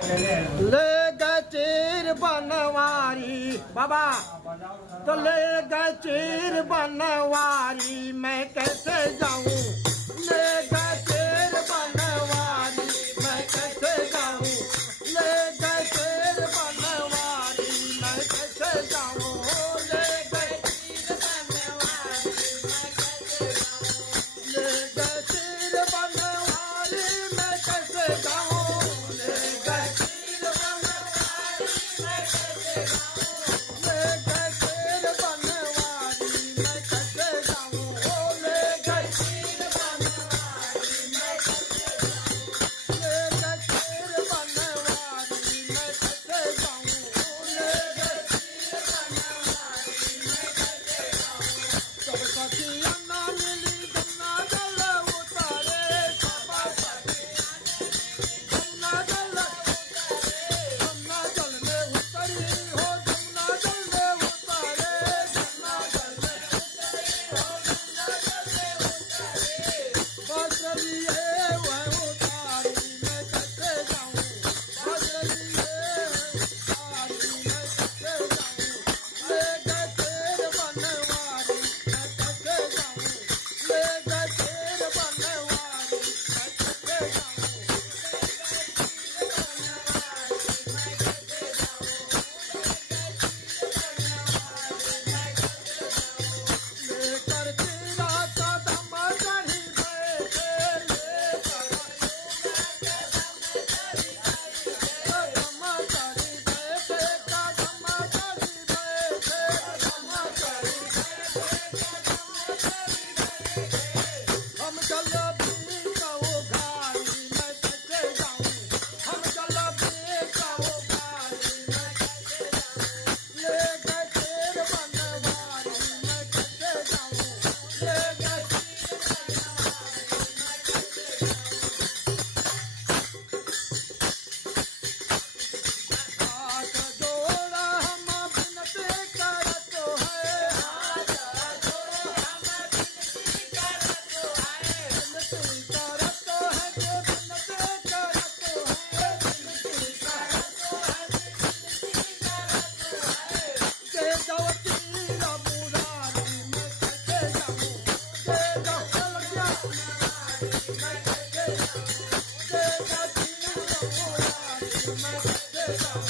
ले गए चीर बनवारी बाबा, तो ले गए चीर बनवारी, मैं कैसे जाऊं? ले गए चीर बनवारी, मैं कैसे जाऊं? ले गए चीर बनवारी, मैं कैसे जाऊं? ले गए चीर बनवारी, मैं कैसे जाऊं? ले गए चीर बनवारी, मैं कैसे जाऊं? ले गए चीर बनवारी, मैं कैसे जाऊं? ले गए चीर बनवारी, मैं कैसे जाऊं? ले गए चीर बनवारी, मैं कैसे जाऊं? ले गए चीर बनवारी, मैं कैसे जाऊं? ले गए चीर बनवारी, मैं कैसे जाऊं? सब सखियां ना मिली गंगा जल उतारे, सब सखियां गंगा जल उतारे, गंगा जल में उतरी हो, गंगा जल में उतारे, गंगा जल में उतरी हो, गंगा जल में उतारे। बजरिए वह उतारी, मैं कैसे जाऊं? बजरिए उतारी, मैं कैसे जाऊं? ले गए चीर बनवारी, मैं कैसे जाऊं? ले गए चीर बनवारी, मैं कैसे जाऊं? लेकर चीरा कदम चढ़ी बैठे, लेकर कदम चढ़ी बैठे, कदम चढ़ी बैठे, कदम चढ़ी बैठे, कदम चढ़ी बैठे, कदम चढ़ी बैठे। हम जलेबी का उघारी, मैं कैसे जाऊं? हम जलेबी का उघारी, मैं कैसे जाऊं? ले गए चीर बनवारी, मैं कैसे जाऊं? ले गए चीर बनवारी, मैं कैसे जाऊं? हाथ जोड़ा हम विनती करत है, हाथ जोड़ा हम विनती करत है, विनती करत है, जो विनती करत है, विनती करत है, विनती करत है। के जवती रमुरारी, मैं कैसे जाऊं? के जवतिया रमुरारी, मैं कैसे जाऊं? के जवती रमुरारी, मैं कैसे जाऊं?